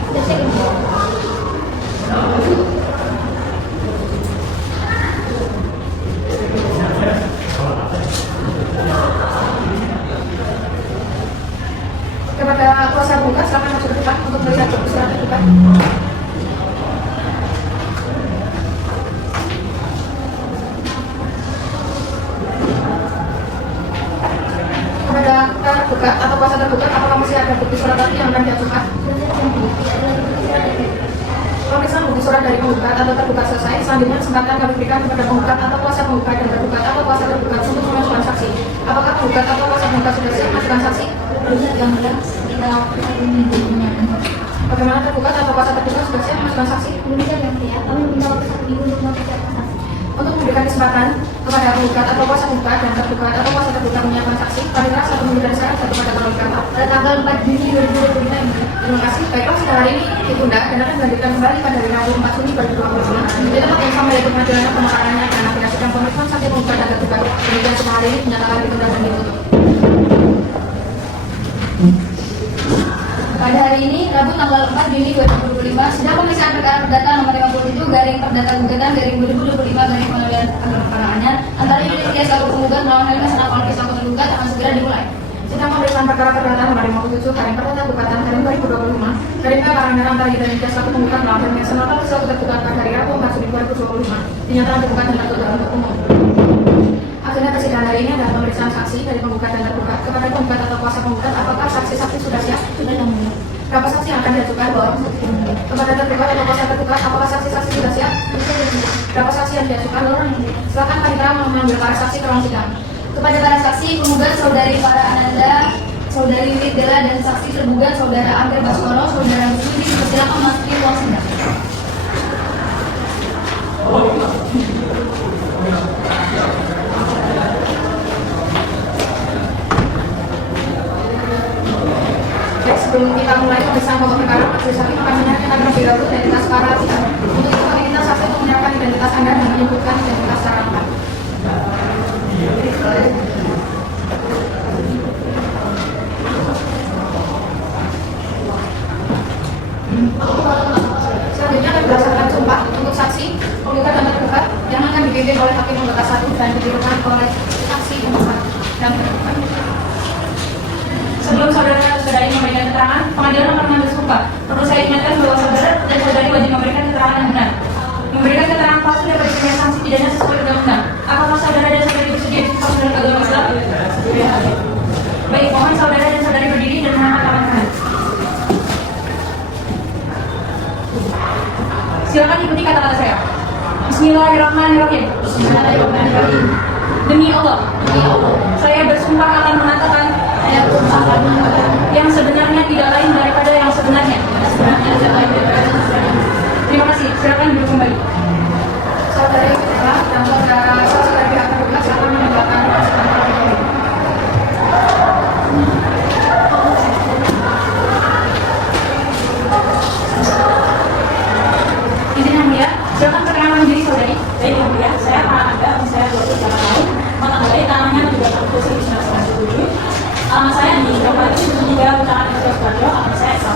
Kepada kuasa penggugat silakan masuk ke depan untuk melihat bukti surat tergugat. Kepada tergugat atau kuasa tergugat, apakah masih ada bukti surat lagi yang akan diajukan? Pemeriksaan bukti surat dari penggugat atau tergugat selesai. Selanjutnya kesempatan kami berikan kepada penggugat atau kuasa penggugat dan tergugat atau kuasa tergugat untuk mengajukan saksi. Apakah penggugat atau kuasa penggugat sudah siap mengajukan saksi? Kita 1 minggu menyiapkan. Bagaimana tergugat atau kuasa tergugat sudah siap mengajukan saksi? Belum bisa yang siap, kami minta waktu 1 minggu untuk mempersiapkan saksi. Untuk memberikan kesempatan kepada penggugat atau kuasa penggugat dan tergugat atau kuasa tergugat menyiapkan saksi, paling 1 minggu dari sekarang pada tanggal berapa? Pada tanggal 4 Juni 2025 ini. Terima kasih. Baiklah, sidang hari ini ditunda dan akan dilanjutkan kembali pada hari Rabu 4 Juni 2025 di tempat yang sama yaitu Pengadilan Agama Karanganyar dan agenda sidang pemeriksaan saksi penggugat dan tergugat. Demikian sidang hari ini dinyatakan ditunda dan ditutup. Pada hari ini, Rabu tanggal 4 Juni 2025, sidang pemeriksaan perkara perdata nomor 57 garing perdata gugatan garing 2025 garing pengadilan agama Karanganyar antara unit Tias selaku penggugat melawan Helmi Senapal selaku tergugat akan segera dimulai. Sidang pemeriksaan perkara perdata nomor 57 garing perdata gugatan garing 2025 garing Karanganyar antara unit Tias selaku penggugat melawan Helmi Senapal selaku tergugat pada hari Rabu 4 Juni 2025 dinyatakan tergugat dan tertutup untuk umum. Akhirnya persidangan hari ini adalah pemeriksaan saksi dari penggugat dan tergugat kepada penggugat atau kuasa penggugat. Apakah saksi-saksi sudah siap? Sudah yang mulia. Berapa saksi yang akan diajukan? Kepada tergugat atau kuasa tergugat, apakah saksi-saksi sudah siap? Berapa saksi yang diajukan? Silakan panitera mengambil para saksi ke ruang sidang. Kepada para saksi, penggugat saudari Para Ananda, saudari Widela dan saksi tergugat saudara Angger Baskoro, saudara Musudi dipersilakan memasuki ruang sidang. Baik, sebelum kita mulai pemeriksaan pokok perkara, majelis hakim akan menyerahkan terlebih dahulu identitas para sidang. Untuk itu kami minta saksi untuk menyerahkan identitas Anda dan menyebutkan identitas secara lengkap. Selanjutnya akan berdasarkan sumpah untuk saksi, penggugat dan tergugat yang akan dipimpin oleh hakim anggota 1 dan dipimpin oleh saksi anggota dan tergugat. Sebelum saudara-saudari memberikan keterangan, pengadilan akan mengambil sumpah. Perlu saya ingatkan bahwa saudara dan saudari wajib memberikan keterangan yang benar. Memberikan keterangan palsu dapat dikenakan sanksi pidana sesuai undang-undang. Apakah saudara dan saudari bersedia diskus dalam agama Islam? Baik, mohon saudara dan saudari berdiri dan mengangkat tangan kanan. Silakan ikuti kata-kata saya. Bismillahirrahmanirrahim. Bismillahirrahmanirrahim. Demi Allah, saya bersumpah akan mengatakan yang sebenarnya tidak lain daripada yang sebenarnya. Terima kasih. Silakan duduk kembali. Saudari Widela dan saudara saksi dari pihak tergugat silakan meninggalkan ruang sidang terlebih dahulu. Izin yang mulia, silakan perkenalkan diri saudari. Baik yang mulia, saya Anda, saya 23 tahun, mengenai tangannya 3 Nama saya di Kabupaten Sumedang, Kecamatan Sidoarjo, nama saya Esa.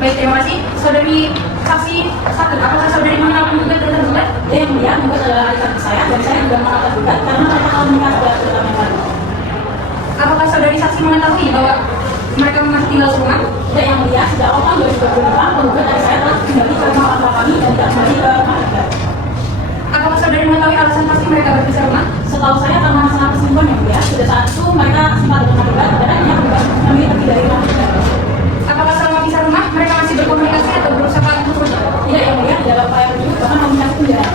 Baik, terima kasih. Saudari saksi 1, apakah saudari mengenal penggugat dan tergugat? Ya yang mulia, penggugat adalah adik saya dan saya juga mengenal tergugat karena mereka menikah pada bulan yang baru. Apakah saudari saksi mengetahui bahwa mereka masih tinggal serumah? Ya yang mulia, sejak awal tahun 2025, penggugat dari saya telah kembali ke rumah orang tua kami dan tidak kembali ke rumah mereka. Apakah saudari mengetahui alasan pasti mereka berpisah rumah? Setahu saya karena masalah perselingkuhan yang mulia, pada saat itu mereka sempat dengan tergugat dan akhirnya penggugat kami pergi dari rumah mereka. Apakah selama pisah rumah mereka masih berkomunikasi atau berusaha untuk bertemu? Tidak yang mulia, tidak ada upaya berjumpa bahkan komunikasi pun jarang.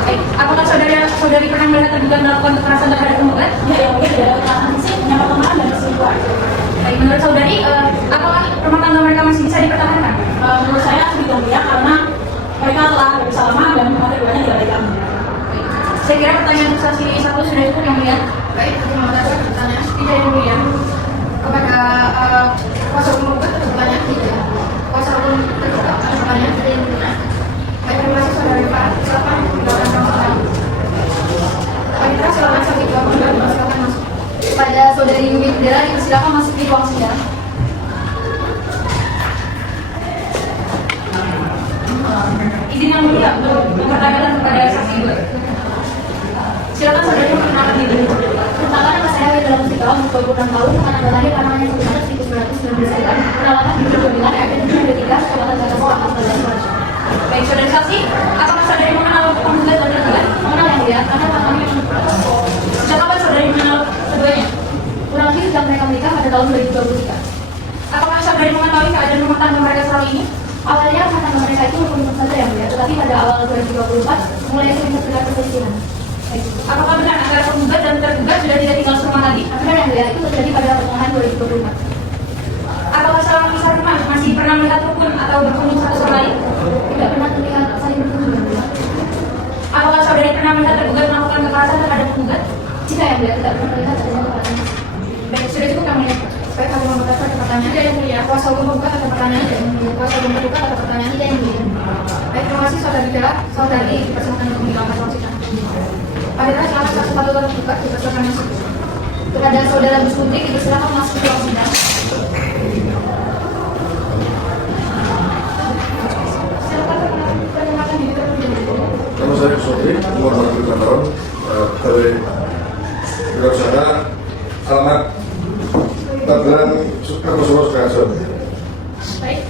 Oke. Apakah saudari pernah melihat tergugat melakukan kekerasan terhadap penggugat? Ya yang mulia, tidak ada kekerasan fisik, hanya pertemanan dan perselingkuhan. Baik, menurut saudari, apakah rumah tangga mereka masih bisa dipertahankan? Menurut saya tidak mulia karena mereka telah berusaha lama dan hubungan keduanya tidak baik lagi. Saya kira pertanyaan untuk saksi 1 sudah cukup yang mulia. Baik, terima kasih pertanyaan. Tidak yang mulia. Kepada kuasa hukum penggugat ada pertanyaan tidak? Kuasa hukum tergugat ada pertanyaan tidak yang mulia? Baik, terima kasih saudari Pak. Silakan menjawabkan pertanyaan. Panitera silakan saksi 2 penggugat silakan masuk. Kepada saudari Widela dipersilakan masuk di ruang sidang. Izin yang mulia untuk pertanyaan kepada saksi 2. Silakan saudari memperkenalkan diri. Perkenalkan nama saya Widela Mustika, umur 26 tahun, anak lahir Karanganyar sekitar 1999, peralatan di Pembimbingan RT 73, Kecamatan Jakarta, Kabupaten Sidoarjo. Baik, saudari saksi, apakah saudari mengenal penggugat dan tergugat? Mengenal yang mulia, karena kami Sejak kapan saudari mengenal keduanya? kurang lebih sejak mereka menikah pada tahun 2023. Apakah saudari mengetahui keadaan rumah tangga mereka selama ini? Awalnya rumah tangga mereka itu rukun saja yang mulia, tetapi pada awal 2024 mulai sering terdengar perselisihan. Apakah benar antara penggugat dan tergugat sudah tidak tinggal serumah lagi? Benar yang mulia, itu terjadi pada pertengahan 2024. Apakah selama pisah rumah masih pernah melihat rukun atau berkunjung satu sama lain? Tidak pernah terlihat saling berkunjung yang mulia. Apakah saudari pernah melihat tergugat melakukan kekerasan terhadap penggugat? Jika yang mulia tidak pernah terlihat adanya kekerasan. Baik, sudah cukup yang mulia. Baik, kami membacakan ada pertanyaan. Tidak yang mulia. Kuasa hukum penggugat ada pertanyaan. Tidak yang mulia. Kuasa hukum tergugat ada pertanyaan. Tidak yang mulia. Baik, terima kasih saudari Widela. Saudari dipersilakan untuk meninggalkan ruang sidang. Panitera silakan saksi 1 tergugat dipersilakan masuk. Kepada saudara Bus Putri dipersilakan masuk ke ruang sidang. saya Sobri, umur 45 tahun, dari Wirausaha, alamat Tangerang, Kartosuro, Sukarso. Baik,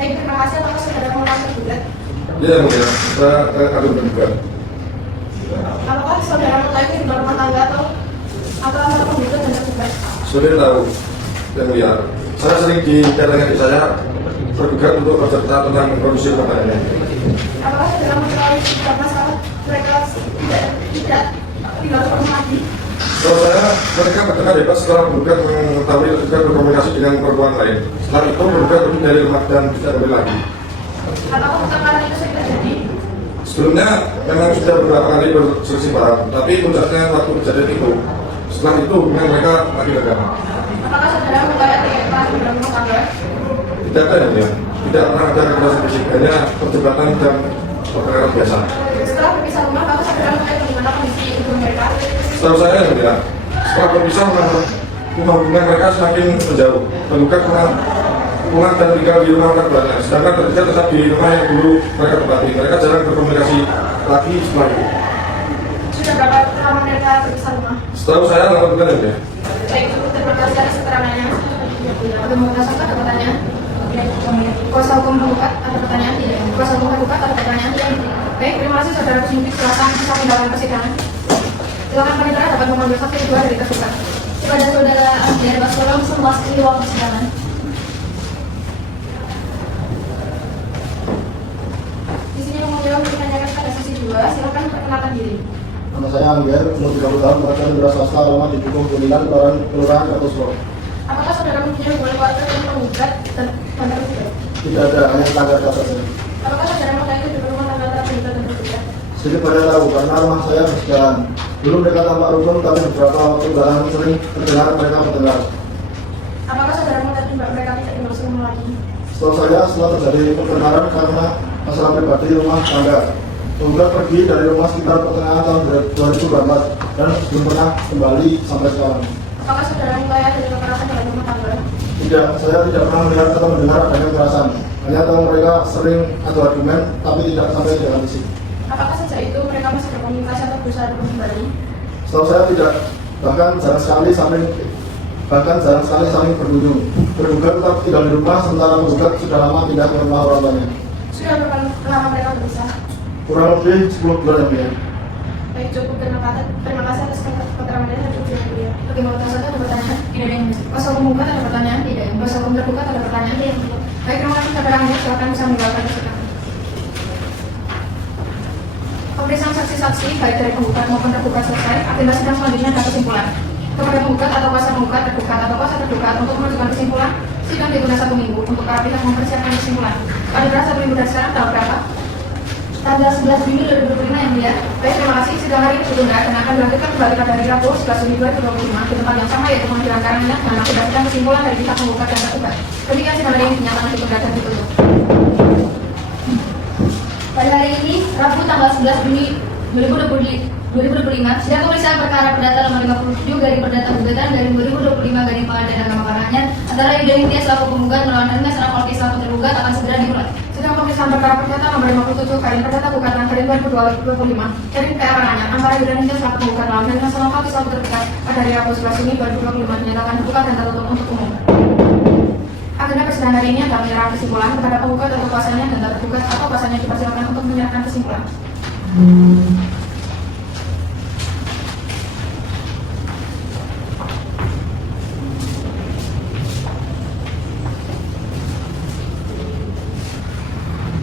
terima kasih atas saudara melakukan juga. Iya, mulia, saya akan berbuka. Apakah saudara mengetahui di rumah tangga atau antara penggugat dan tergugat? Sudah tahu, yang mulia. Saya sering dikatakan di saya bergugat untuk bercerita tentang kondisi rumah tangga. Apakah saudara mengetahui beberapa saat mereka tidak pernah lagi? Kalau saya, mereka berdengar bebas setelah bergugat mengetahui juga berkomunikasi dengan perempuan lain. Setelah itu bergugat pergi dari rumah dan tidak kembali lagi. Apakah pertengkaran itu sudah terjadi? Sebelumnya memang sudah beberapa kali berselisih paham, tapi puncaknya waktu kejadian itu. Setelah itu hubungan mereka makin renggang. Apakah saudara mengetahui adanya di dalam rumah tangga? Tidak ada ya, tidak pernah ada kekerasan fisik, hanya perdebatan dan perkara biasa. Setelah berpisah rumah, apakah saudara mengetahui bagaimana kondisi ibu mereka? Setahu saya ya, setelah berpisah hubungan mereka semakin menjauh. Tergugat pulang dan tinggal di rumah orang tuanya, sedangkan tergugat tetap di rumah yang dulu mereka tempati. Mereka jarang berkomunikasi lagi setelah itu. Sudah berapa lama mereka berpisah rumah? Setahu saya 8 bulan ya. Baik, terima kasih atas keterangannya. Bagaimana saudara ada pertanyaan? Kuasa hukum tergugat ada pertanyaan? Tidak. Kuasa hukum tergugat ada pertanyaan? Baik, terima kasih saudara Kusmiti. Silakan bisa meninggalkan persidangan. Silakan panitera dapat mengambil saksi kedua dari tergugat. Kepada saudara Amir Basolong memasuki ruang persidangan. Di sini menjawab ditanyakan pada sesi 2. Silakan perkenalkan diri. Nama saya Angger, umur 30 tahun, bekerja di beras swasta, alamat di Dukung Kuningan, Kelurahan Kartosuro. Apakah saudara mempunyai hubungan keluarga dengan penggugat dan tergugat? Tidak ada, hanya tetangga di atas saja. Apakah saudara mengetahui di rumah tangga antara penggugat dan tergugat? Sedikit banyak tahu, karena rumah saya bersejalan. Dulu mereka tampak rukun, tapi beberapa waktu belakangan sering terdengar mereka bertengkar. Apakah saudara mengetahui mereka tidak tinggal serumah lagi? Setahu saya, setelah terjadi pertengkaran karena masalah pribadi rumah tangga, penggugat pergi dari rumah sekitar pertengahan tahun 2024 dan belum pernah kembali sampai sekarang. Apakah saudara mengetahui ada kekerasan dalam rumah tangga? Tidak, saya tidak pernah melihat atau mendengar adanya kekerasan. Hanya tahu mereka sering adu argumen, tapi tidak sampai dengan fisik. Apakah sejak itu mereka masih berkomunikasi atau berusaha kembali? Setahu saya tidak, bahkan jarang sekali saling berkunjung. Tergugat tetap tinggal di rumah, sementara penggugat sudah lama pindah ke rumah orang tuanya. Sudah berapa lama mereka berpisah? Kurang lebih 10 bulan yang mulia. Baik, cukup. Terima kasih atas keterangan dan cukup yang mulia. Bagaimana saudara ada pertanyaan? Tidak ada yang kuasa hukum penggugat ada pertanyaan? Tidak. Kuasa hukum tergugat ada pertanyaan? Tidak. Baik, terima kasih saudara Angger. Silakan bisa meninggalkan persidangan. Pemeriksaan saksi-saksi baik dari penggugat maupun tergugat selesai. Agenda sidang selanjutnya ada kesimpulan. Kepada penggugat atau kuasa penggugat, tergugat atau kuasa tergugat untuk menentukan kesimpulan, sidang ditunda 1 minggu untuk para pihak mempersiapkan kesimpulan. Pada durasi 1 minggu dari sekarang tanggal berapa? Tanggal 11 Juni 2025 yang mulia. Baik, terima kasih. Sidang hari ini ditunda dan akan dilanjutkan kembali pada hari Rabu 11 Juni 2025 di tempat yang sama yaitu pengadilan Karanganyar dan akan sidang kesimpulan dari pihak penggugat dan tergugat. Demikian sidang hari ini dinyatakan ditunda dan ditutup. Pada hari ini, Rabu tanggal 11 Juni 2025, sidang pemeriksaan perkara perdata nomor 57 garing perdata gugatan garing 2025 garing Pengadilan Agama Karanganyar antara Yuda Nitya selaku penggugat melawan Hermes Rakolki selaku tergugat akan segera dimulai. Sidang pemeriksaan perkara perdata nomor 57 garing perdata gugatan garing 2025 garing PA Karanganyar antara Yuda Nitya selaku penggugat melawan Hermes Rakolki selaku tergugat pada hari Rabu 11 Juni 2025 dinyatakan dibuka dan tertutup untuk umum. Agenda persidangan hari ini akan menyerahkan kesimpulan kepada penggugat atau kuasanya dan tergugat atau kuasanya dipersilakan untuk menyerahkan kesimpulan.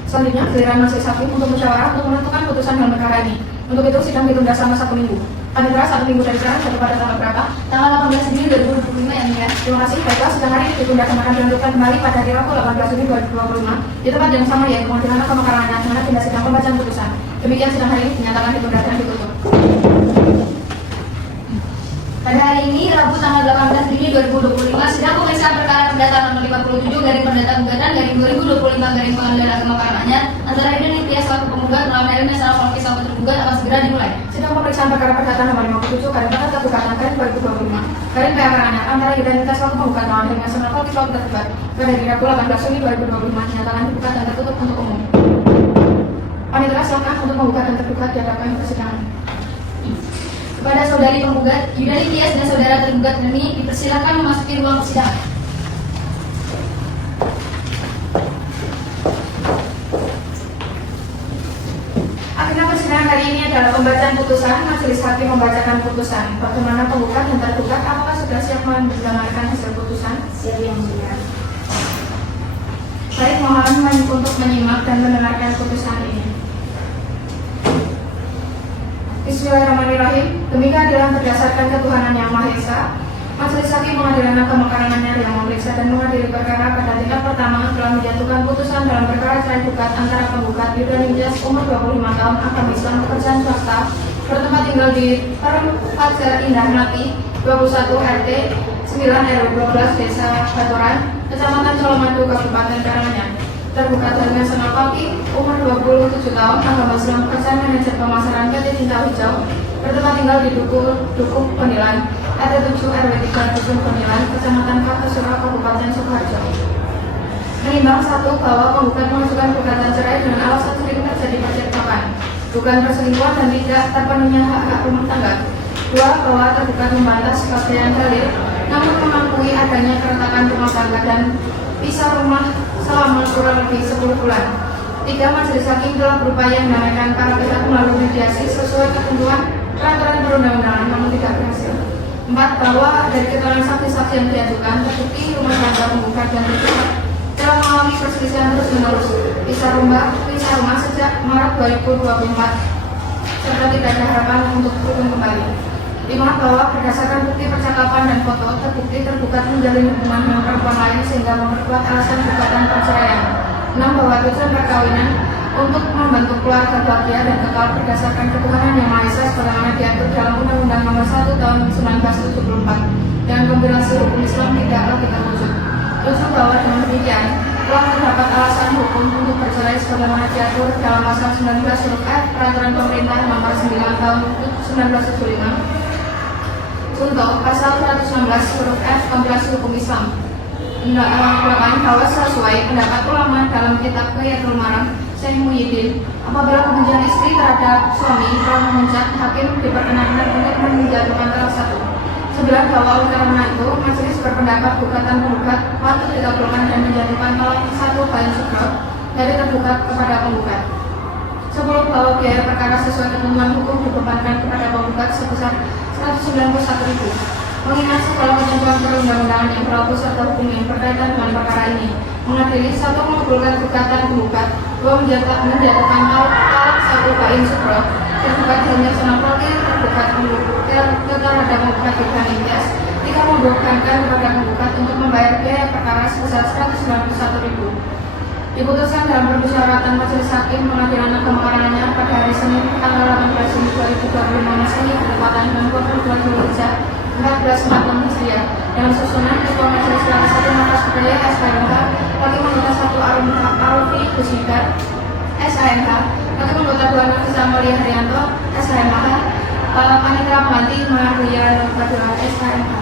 Selanjutnya, giliran majelis hakim untuk musyawarah untuk menentukan putusan dalam perkara ini. Untuk itu, sidang ditunda selama 1 minggu. Panitera 1 minggu dari sekarang jatuh pada tanggal berapa? Tanggal 18 Juni 2025 yang mulia. Terima kasih. Baiklah, sidang hari ini ditunda dan akan dilanjutkan kembali pada hari Rabu 18 Juni 2025 di tempat yang sama yaitu Pengadilan Agama Karanganyar dengan agenda sidang pembacaan putusan. Demikian sidang hari ini dinyatakan ditunda dan ditutup. Pada hari ini, Rabu tanggal 18 Juni 2025, sidang pemeriksaan perkara perdata nomor 57 garing perdata gugatan garing 2025 garing Pengadilan Agama Karanganyar antara Yuda Nitya selaku penggugat melawan Hermes Rakolki selaku tergugat akan segera dimulai. Sidang pemeriksaan perkara perdata nomor 57 garing perdata gugatan garing 2025 garing PA Karanganyar antara Yuda Nitya selaku penggugat melawan Hermes Rakolki selaku tergugat pada hari Rabu 18 Juni 2025 dinyatakan dibuka dan tertutup untuk umum. Panitera silakan untuk menggugat dan tergugat di hadapan persidangan. Kepada saudari penggugat, Yudani Tias dan saudara tergugat ini dipersilakan memasuki ruang persidangan. Agenda persidangan hari ini adalah pembacaan putusan. Majelis hakim membacakan putusan. Bagaimana penggugat dan tergugat? Apakah sudah siap mendengarkan hasil putusan? Siap yang mulia. Baik, mohon untuk menyimak dan mendengarkan putusan ini. Bismillahirrahmanirrahim. Demi keadilan berdasarkan ketuhanan yang Maha Esa, Majelis Hakim Pengadilan Agama Karanganyar yang memeriksa dan mengadili perkara pada tingkat pertama telah menjatuhkan putusan dalam perkara cerai gugat antara penggugat Yudani Tias umur 25 tahun, agama Islam, pekerjaan swasta, bertempat tinggal di Fajar Indah Nati 21 RT 9 RW 12 Desa Batoran, Kecamatan Colomadu, Kabupaten Karanganyar. Tergugat dengan Senal Paki, umur 27 tahun, agama Islam, pekerjaan manajer pemasaran PT Tinta Hijau, bertempat tinggal di Dukuh Penilan, RT 7 RW 3 Dusun Penilan, Kecamatan Kartosura, Kabupaten Sukoharjo. Menimbang satu bahwa penggugat mengajukan gugatan cerai dengan alasan sering terjadi percekcokan, bukan perselingkuhan dan tidak terpenuhnya hak-hak rumah tangga. Dua, bahwa tergugat membantah sebagian dalil, namun mengakui adanya keretakan rumah tangga dan pisah rumah selama kurang lebih 10 bulan. Tiga, majelis hakim telah berupaya menenangkan para pihak melalui mediasi sesuai ketentuan peraturan perundang-undangan namun tidak berhasil. Empat, bahwa dari keterangan saksi-saksi yang diajukan terbukti rumah tangga penggugat dan tergugat telah mengalami perselisihan terus-menerus pisah rumah sejak Maret 2024 serta tidak ada harapan untuk rukun kembali. 5, bahwa berdasarkan bukti percakapan dan foto terbukti tergugat menjalin hubungan dengan perempuan lain sehingga memperkuat alasan gugatan perceraian. 6, bahwa tujuan perkawinan untuk membentuk keluarga bahagia dan kekal berdasarkan ketuhanan yang Maha Esa sebagaimana diatur dalam Undang-Undang Nomor 1 Tahun 1974 dan kombinasi hukum Islam tidak lagi terwujud. 7, bahwa dengan demikian telah terdapat alasan hukum untuk bercerai sebagaimana diatur dalam pasal 19 huruf F Peraturan Pemerintah Nomor 9 Tahun 1975. Contoh, pasal 116 huruf F Kompilasi Hukum Islam. Bahwa sesuai pendapat ulama dalam kitab Qiyatul Maram Syekh Muhyiddin, apabila kebencian istri terhadap suami telah memuncak, hakim diperkenankan untuk menjatuhkan salah satu. 9, bahwa oleh karena itu majelis berpendapat gugatan penggugat patut dikabulkan dan menjatuhkan talak satu bain sugro dari tergugat kepada penggugat. 10, bahwa biaya perkara sesuai ketentuan hukum dibebankan kepada penggugat sebesar 191.000. Mengingat segala ketentuan perundang-undangan yang berlaku serta hukum yang berkaitan dengan perkara ini, mengadili 1, mengabulkan gugatan penggugat, 2, menjatuhkan talak satu bain sugro tergugat hanya senapalki tergugat terhadap penggugat Yudani Tias. 3, membebankan kepada penggugat untuk membayar biaya perkara sebesar 191.000. Diputuskan dalam permusyawaratan Majelis Hakim Pengadilan Agama Karanganyar pada hari Senin tanggal 18 Juni 2025 Masehi bertepatan dengan 22 Zulhijjah 1446 Hijriah dengan susunan Ketua Majelis Kelas 1 Markas Budaya SKMH Hakim Anggota 1 Arfi Husnidar SAMH, Hakim Anggota 2 Nafisa Amalia Haryanto SAMH, Panitera Pengganti Maria Badura SKMH.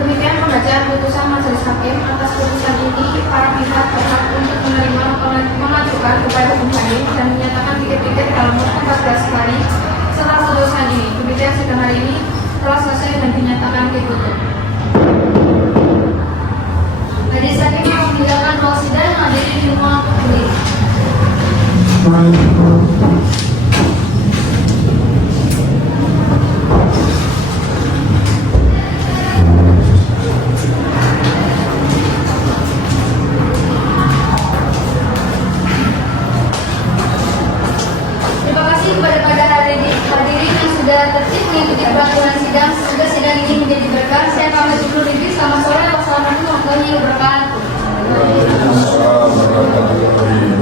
Demikian pembacaan putusan Majelis Hakim. Atas putusan ini, para pihak berhak untuk menerima mengajukan upaya hukum banding dan menyatakan pikir-pikir dalam waktu 14 hari setelah putusan ini. Demikian sidang hari ini telah selesai dan dinyatakan ditutup. Majelis Hakim yang meninggalkan ruang sidang hadiri di rumah berdiri. tertib mengikuti peraturan sidang. Semoga sidang ini menjadi berkah. Saya pamit undur diri. Selamat sore. Wassalamualaikum warahmatullahi wabarakatuh. Waalaikumsalam warahmatullahi wabarakatuh.